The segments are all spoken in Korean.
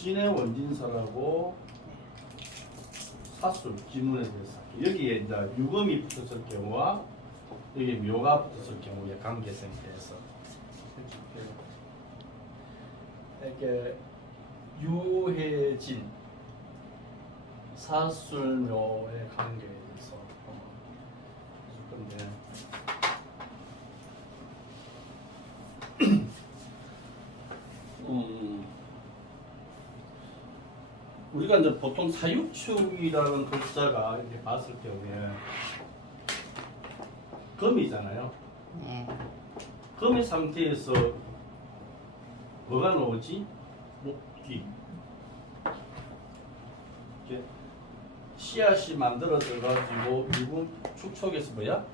진의 원진설하고 사술, 지문에 대해서 여기에 이제 유금이 붙었을 경우와 여기 묘가 붙었을 경우의 관계성에 대해서 이렇게 유해진 사술묘의 관계에 대해서 건데 우리가 이제 보통 사육축이라는 글자가 이렇게 봤을 경우에 금이잖아요. 네. 금의 상태에서 뭐가 나오지? 목뒤. 이렇게 씨앗이 만들어져 가지고 미국 축척에서 뭐야?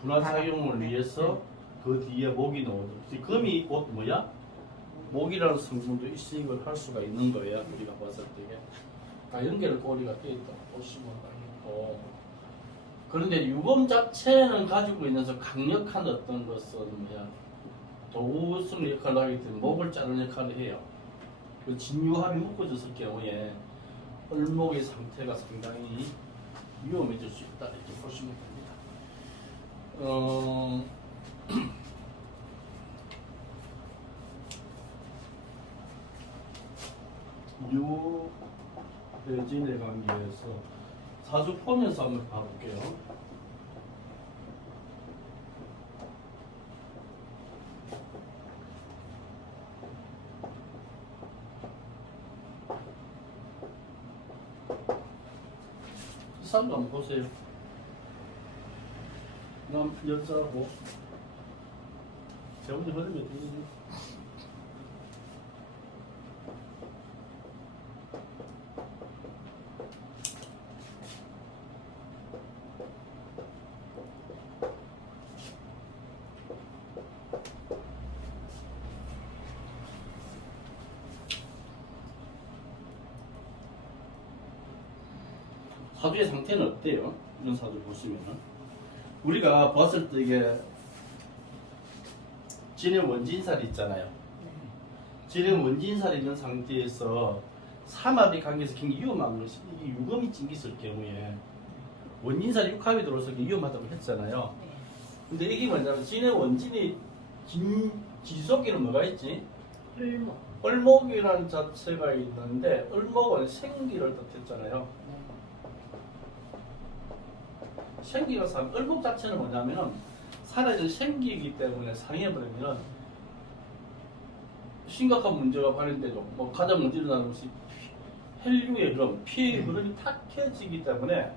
분화 작용을 위해서 그 뒤에 목이 나오죠. 금이 곧 뭐야? 목이라는 성분도 이식을 할 수가 있는 거예요. 우리가 봤을 때 다 연결고리가 되어 있다고 보시면 되겠고, 그런데 유금 자체는 가지고 있는 강력한 어떤 것은 뭐야? 도구성 역할을 하기 때문에 목을 자르는 역할을 해요. 그 진유합이 묶어졌을 경우에 을목의 상태가 상당히 위험해질 수 있다 이렇게 보시면 됩니다. 유해진의 관계에서 사주 보면서 한번 봐볼게요. 이 사람도 한번 보세요. 남 여자고 재혼이 흐름이 되지. 사주의 상태는 어때요? 이런 사주 보시면은 우리가 봤을 때 이게 진의 원진살이 있잖아요. 진의 원진살이 있는 상태에서 삼합이 관계에서 굉장히 위험한 것이 이게 유금이 찡겼을 경우에 원진살이 육합이 들어서 위험하다고 했잖아요. 근데 이게 뭐냐면 진의 원진이 지속기는 뭐가 있지? 을목. 을목이라는 자체가 있는데 을목은 생기를 뜻했잖아요. 생기가 을목 자체는 뭐냐면은 사라진 생기이기 때문에 상해버리면 심각한 문제가 발생되죠. 뭐 가장 먼저 일어나는 것이 혈류의 흐름, 피의 흐름이 탁해지기 때문에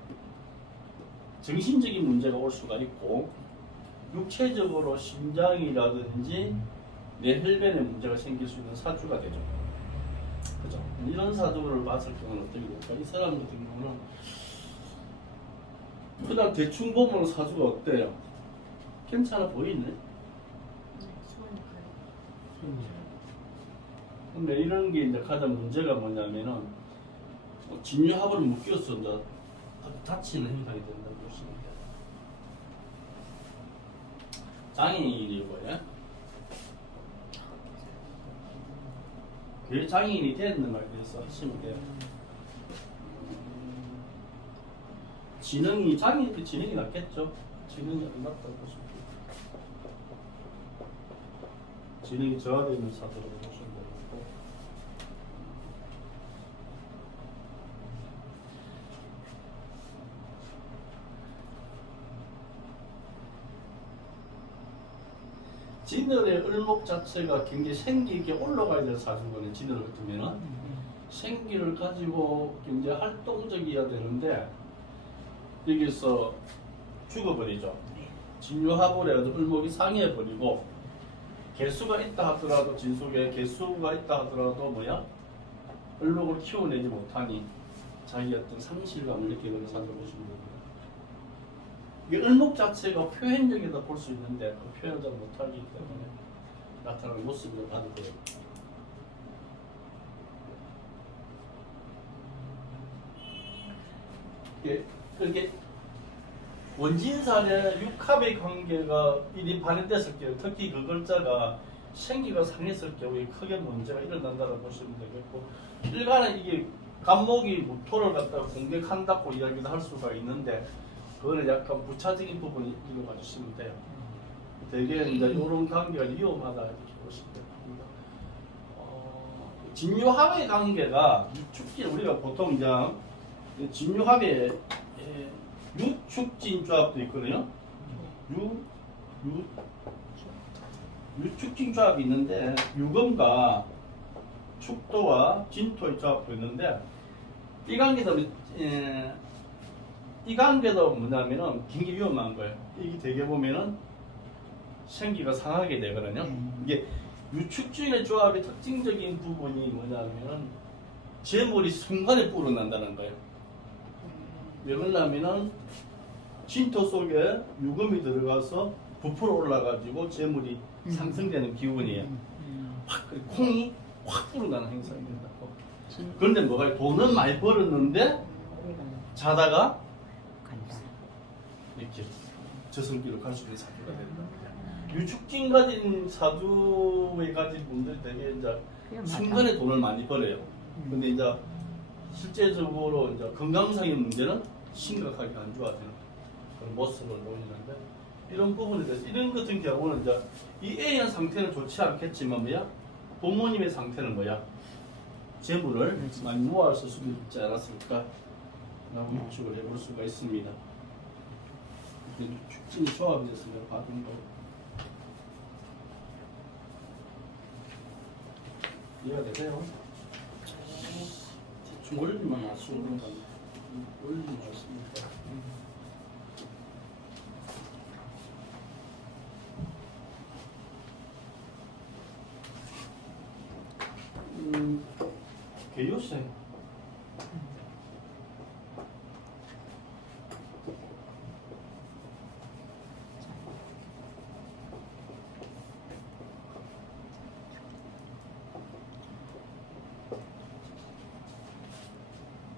정신적인 문제가 올 수가 있고 육체적으로 심장이라든지 뇌혈변에 문제가 생길 수 있는 사주가 되죠. 그죠? 이런 사주를 봤을 경우는 어떻게 될까? 이 사람 같은 경우는 그냥 대충 보면 사주가 어때요? 괜찮아 보이네? 근데 이런 게 이제 가장 문제가 뭐냐면은 진유합을 묶여서 이제 다치는 행동이 된다고 보시면 돼요. 장애인이고요. 왜 장애인이 됐는 말 그래서 하시면 돼요. 지능이 장애인도 지능이 낫겠죠. 지능이 안 낫다고 보시면 돼요. 지능이 저하되어 있는 사도로 보시면 되고. 진월의 을목 자체가 굉장히 생기 있게 올라가야 될 사주거든요. 진월 같으면은 생기를 가지고 굉장히 활동적이어야 되는데 여기서 죽어버리죠. 진유합을 해가지고 을목이 상해버리고 개수가 있다 하더라도 진속에 개수가 있다 하더라도 뭐야? 을목을 키워내지 못하니 자기 어떤 상실감을 느끼게 되는 사주를 보시면 됩니다. 이 을목 자체가 표현적이다 볼 수 있는데 그 표현을 잘 못하기 때문에 나타나는 모습을 봐도 돼요. 이게 원진산의 육합의 관계가 일이 발현됐을 때 특히 그 글자가 생기가 상했을 경우에 크게 문제가 일어난다고 보시면 되겠고, 일간은 이게 간목이 무토를 갖다가 공격한다고 이야기도 할 수가 있는데, 그거는 약간 부차적인 부분이 이거 봐주시면 돼요. 되게 이제 이런 관계가 위험하다 이렇게 보시면 됩니다. 진유합의 관계가 유축진, 우리가 보통 이제 진유합의 유축진 조합도 있거든요. 유축진 조합이 있는데, 유금과 축도와 진토의 조합도 있는데, 이 관계도 뭐냐면은 굉장히 위험한 거예요. 이게 되게 보면은 생기가 상하게 되거든요. 이게 유축진의 조합의 특징적인 부분이 뭐냐면은 재물이 순간에 불어난다는 거예요. 왜 그러냐면은 진토 속에 유금이 들어가서 부풀어 올라가지고 재물이 상승되는 기운이에요. 확 콩이 확 불어나는 행사가 된다고. 그런데 뭐가 돈은 많이 벌었는데 자다가 이렇게 저승길로 갈 수 있는 사주가 된다. 유축진 가진 사주에 가진 분들 되게 이제 순간에 돈을 많이 벌어요. 근데 이제 실제적으로 이제 건강상의 문제는 심각하게 안 좋아지는 그런 모습을 보이는데, 이런 부분에 대해서 이런 같은 경우는 이제 이 애의 상태는 좋지 않겠지만 뭐야? 부모님의 상태는 뭐야? 재물을 많이 모아서 수도 있지 않았을까? 라고 유축을 해볼 수가 있습니다. 축진이 조합이 됐으면 받은 거 이해가 되세요? 대충 원리만 아시는 건 원리 맞습니다. 개요새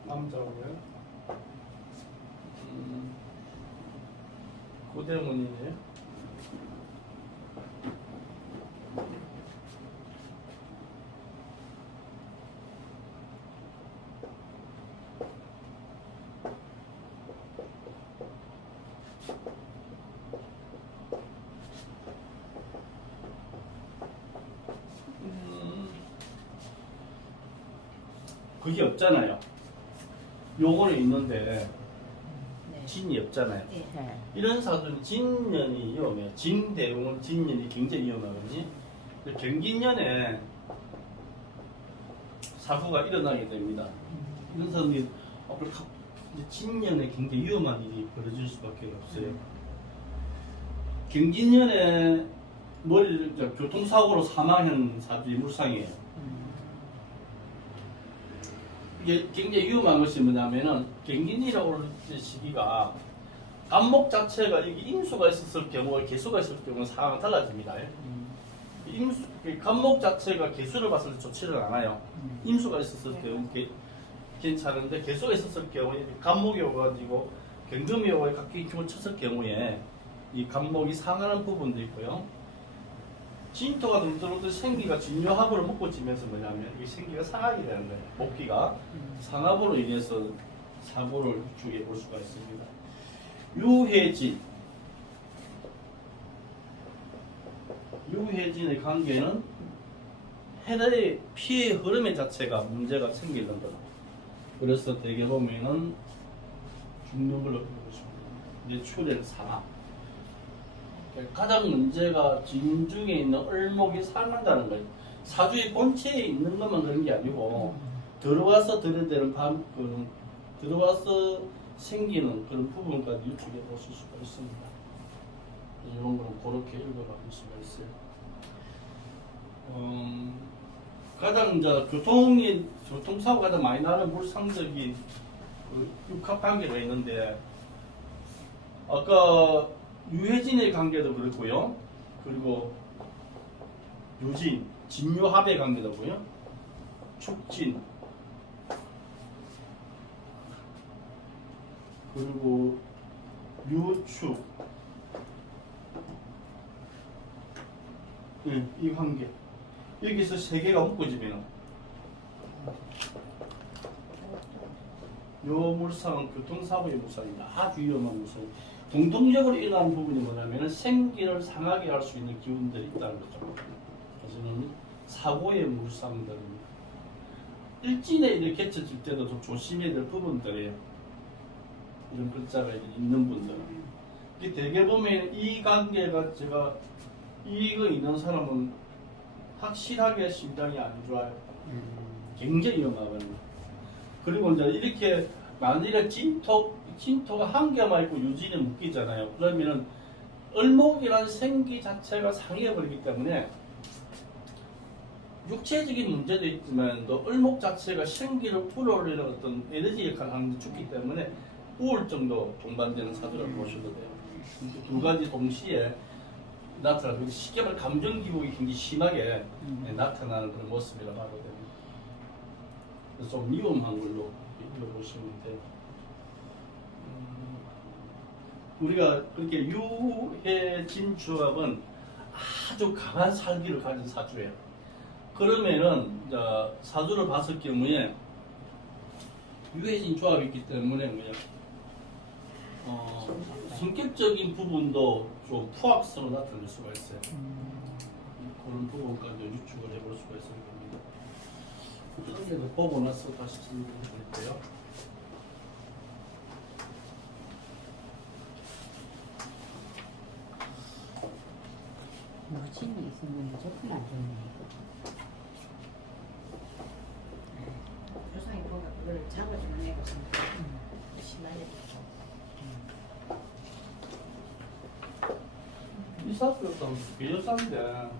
남자고요. 고대문이네요. 그게 없잖아요. 요거는 있는데 진이 없잖아요. 이런 사주는 진년이 위험해요. 진대운은 진년이 굉장히 위험하거든요. 경기년에 사고가 일어나게 됩니다. 이런 사람들이 앞으로 진년에 굉장히 위험한 일이 벌어질 수밖에 없어요. 경기년에 교통사고로 사망한 사주의 물상이에요. 이게 굉장히 위험한 것이 뭐냐면은 경긴이라고 하는 시기가 간목 자체가 이게 임수가 있었을 경우와 개수가 있을 경우 상황은 달라집니다. 간목 자체가 개수를 봤을 때 좋지는 않아요. 임수가 있었을 경우 괜찮은데 개수가 있었을 경우에 간목이 오가지고 경금이 오고 각기 힘을 쳤을 경우에 이 간목이 상하는 부분도 있고요. 진토가 들어오듯 생기가 진유합으로 묶어지면서 뭐냐면 이 생기가 상하게 되는 거예요. 목기가 상합으로 인해서 사고를 유축해 볼 수가 있습니다. 유해진의 관계는 해의 피의 흐름의 자체가 문제가 생기는 거다. 그래서 대개 보면은 죽는 걸로 보고 싶습니다. 이제 출혈 상합. 가장 문제가 진중에 있는 을목이 상한다는 거예요. 사주의 본체에 있는 것만 그런 게 아니고 들어와서 들여대는 들어와서 생기는 그런 부분까지 유축해 보실 수가 있습니다. 이런 거는 그렇게 읽어볼 수가 있어요. 가장 이제 교통사고가 가장 많이 나는 물상적인 육합관계가 있는데, 아까 유해진의 관계도 그렇고요. 그리고 유진, 진유합의 관계도고요. 축진, 그리고 유축, 예, 이 관계. 여기서 세 개가 묶어지면 요 물상은 교통사고의 물상입니다. 아주 위험한 물상. 공통적으로 일어나는 부분이 뭐냐면 생기를 상하게 할 수 있는 기운들이 있다는 거죠. 그래서는 사고의 물상들입니다. 일진에 이렇게 겹쳐질 때도 좀 조심해야 될 부분들이에요. 이런 글자가 있는 분들은. 대개 보면 이 관계가 제가 이거 있는 사람은 확실하게 심장이 안 좋아요. 굉장히 위험하거든요. 그리고 이제 이렇게 만일에 진토가 한 개만 있고 유진에 묶이잖아요. 그러면은 을목이라는 생기 자체가 상해버리기 때문에 육체적인 문제도 있지만 또 을목 자체가 생기를 불어올리는 어떤 에너지 역할을 하는 데 죽기 때문에 우울증도 동반되는 사주라고 보셔도 돼요. 두 가지 동시에 나타나고 쉽게 말해 감정 기복이 굉장히 심하게 나타나는 그런 모습이라고 하거든요. 그래서 좀 위험한 걸로 보시면 돼요. 우리가 그렇게 유해 진주합은 아주 강한 살기를 가진 사주예요. 그러면은 사주를 봤을 경우에 유해진 조합이 있기 때문에 성격적인 부분도 좀 포악성을 나타낼 수가 있어요. 그런 부분까지 유축을 해볼 수가 있을 겁니다. 그런데도 보고 나서 다시 질문드릴게요. 무진이 있으면 조금 안 좋네. 조상이 뭔가 그걸 잡아주는 애가 심하게 이 사주도 비여사인데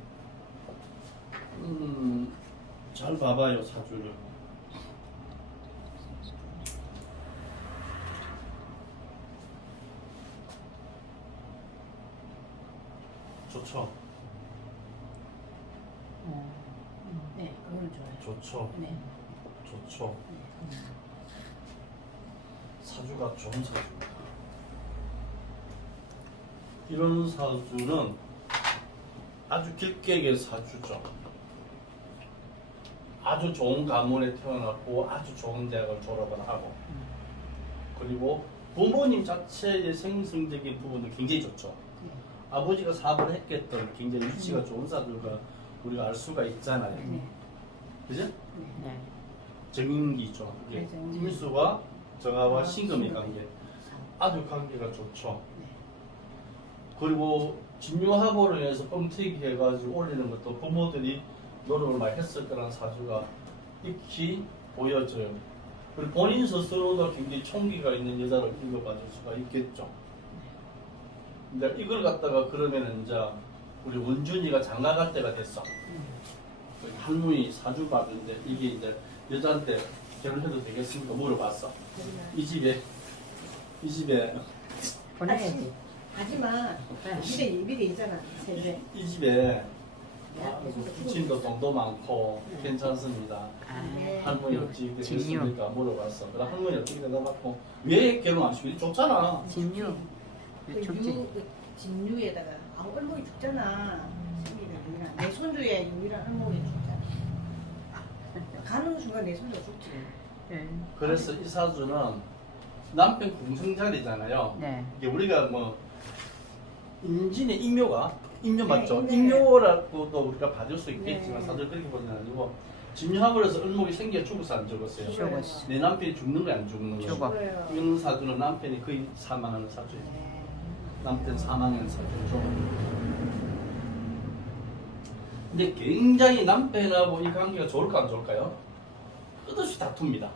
잘 봐봐요 사주를. 좋죠. 네, 그거는 좋아요. 좋죠. 네. 좋죠. 사주가 좋은 사주입니다. 이런 사주는 아주 길게의 사주죠. 아주 좋은 가문에 태어났고 아주 좋은 대학을 졸업을 하고 그리고 부모님 자체의 생성적인 부분은 굉장히 좋죠. 아버지가 사업을 했겠던 굉장히 위치가 좋은 사주가 우리가 알 수가 있잖아요. 그죠? 네. 정인기죠. 이게 네, 정인기. 임수와 정화와 아, 신금의 신금. 관계. 아주 관계가 좋죠. 그리고 진유합으로 인해서 뻥튀기 해가지고 올리는 것도 부모들이 노력을 많이 했을 거라는 사주가 익히 보여져요. 그리고 본인 스스로도 굉장히 총기가 있는 여자를 읽어봐줄 수가 있겠죠. 근데 이걸 갖다가 그러면은 이제 우리 원준이가 장가 갈 때가 됐어. 한문이 사주 받은데 이게 이제 여자한테 결혼해도 되겠습니까? 물어봤어. 이 집에 보내야지. 하지만 미래 있잖아. 세대. 이 집에 부친도 돈도 많고 괜찮습니다. 아, 할머니 어찌 진유. 되겠습니까? 물어봤어. 그래 할머니 어떻게 대답하고 왜 결혼 안 시키지? 좋잖아. 진유. 좋지. 진유에다가 얼목이 죽잖아. 생기는 유일한 내 손주의 유일한 얼목이 죽잖아. 가는 순간 내 손주가 죽지. 네. 그래서 이 사주는 남편 공생자리잖아요. 네. 이게 우리가 뭐 임진의 임묘가 임묘 맞죠? 네. 임묘라고도 우리가 받을 수 있겠지만 네. 사실 그렇게 보는 게 아니고 진유합을 해서 을목이 생겨 죽어서 안 죽었어요. 죽었어. 내 남편이 죽는 거 안 죽는 거. 죽어. 죽어요. 이런 사주는 남편이 거의 사망하는 사주예요. 네. 남편 사망한 사주죠. 근데 굉장히 남편하고 이 관계가 좋을까 안 좋을까요? 끝없이 다툽니다.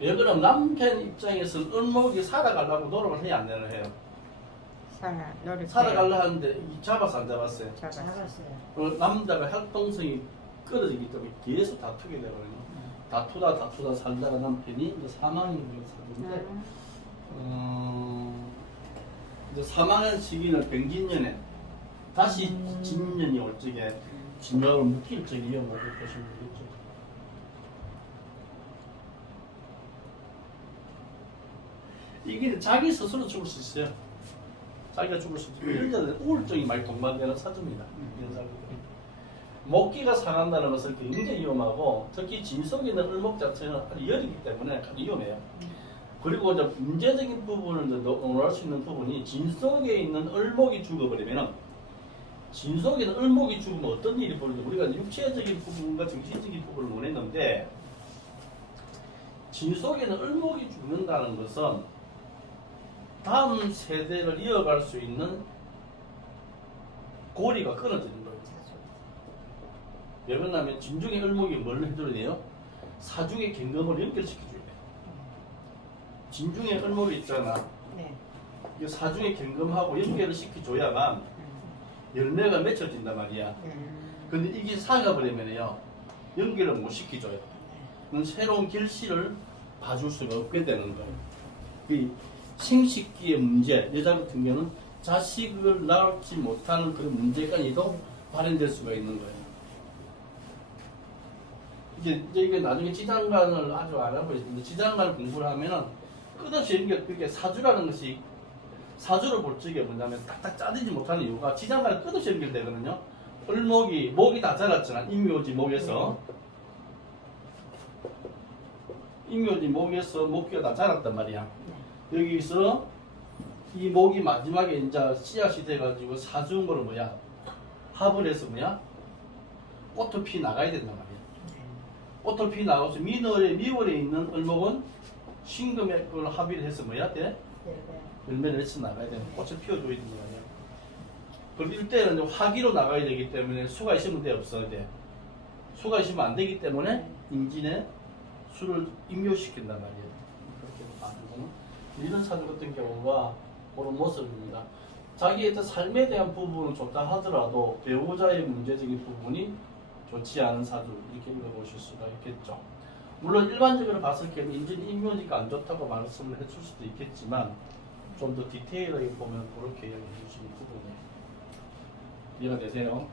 왜 그럼 남편 입장에서는 을목이 살아가려고 노력을 해야 안 되나 해요. 살아가려 하는데 잡아서 안 잡았어요. 잡았어요. 그리고 남자가 활동성이 끌어지기 때문에 계속 다투게 되거든요. 다투다 살다가 남편이 이제 사망인 걸 사주인데 이제 사망한 시기는 병진년에 다시 진년이 올 적에 진화를 묶일 적이 위험하고 보시면 되겠죠. 이게 자기 스스로 죽을 수 있어요. 자기가 죽을 수도 있고 이런 데는 우울증이 많이 동반되는 사주입니다. 이런 사주들. 목기가 상한다는 것은 굉장히 위험하고 특히 진속에 있는 을목 자체는 아주 열이기 때문에 아주 위험해요. 그리고 이제 문제적인 부분을 이제 논할 수 있는 부분이 진속에 있는 을목이 죽어버리면은 진속에 있는 을목이 죽으면 어떤 일이 벌어져? 우리가 육체적인 부분과 정신적인 부분을 원했는데 진속에는 을목이 죽는다는 것은 다음 세대를 이어갈 수 있는 고리가 끊어지는 거예요. 왜 그러냐면 진중의 을목이 뭘 해줘야 돼요? 사중의 경금을 연결시켜줘야 돼요. 진중의 을목이 있잖아. 네. 이 사중의 경금하고 연결을 시켜줘야만 열매가 맺혀진단 말이야. 근데 이게 사가버리면요 연결을 못 시켜줘요. 그럼 새로운 결실을 봐줄 수가 없게 되는 거예요. 이 생식기의 문제, 여자 같은 경우는 자식을 낳지 못하는 그런 문제까지도 발현될 수가 있는 거예요. 이게 나중에 지장간을 아주 알아보고 있습니다. 지장간 공부를 하면은 끝없이 연결, 그게 사주라는 것이 사주를 볼 적에 뭐냐면 딱딱 짜지지 못하는 이유가 지장간이 끝없이 연결되거든요. 목이 다 자랐잖아. 임묘지 목에서. 임묘지 목에서 목기가 다 자랐단 말이야. 여기서 이 목이 마지막에 이제 씨앗이 돼가지고 사주운 거는 뭐야? 합을 해서 뭐야? 꽃을 피 나가야 된단 말이야. 꽃을 피 나가서 미월에 있는 을목은 신금의 걸 합의를 해서 뭐야 돼? 열매를 내서 나가야 되는 꽃을 피워줘야 되는 거 아니야. 그리고 이때는 화기로 나가야 되기 때문에 수가 있으면 돼 없어야 돼. 수가 있으면 안 되기 때문에 임진에 수를 임묘시킨단 말이에요. 그렇게 봐주고 이런 사주 같은 경우가 그런 모습입니다. 자기의 삶에 대한 부분은 좋다 하더라도 배우자의 문제적인 부분이 좋지 않은 사주 이렇게 읽어보실 수가 있겠죠. 물론 일반적으로 봤을 때는 임진 임묘니까 안 좋다고 말씀을 해줄 수도 있겠지만 좀 더 디테일하게 보면 그렇게 이야기해 주시는 부분이 이해가 되세요?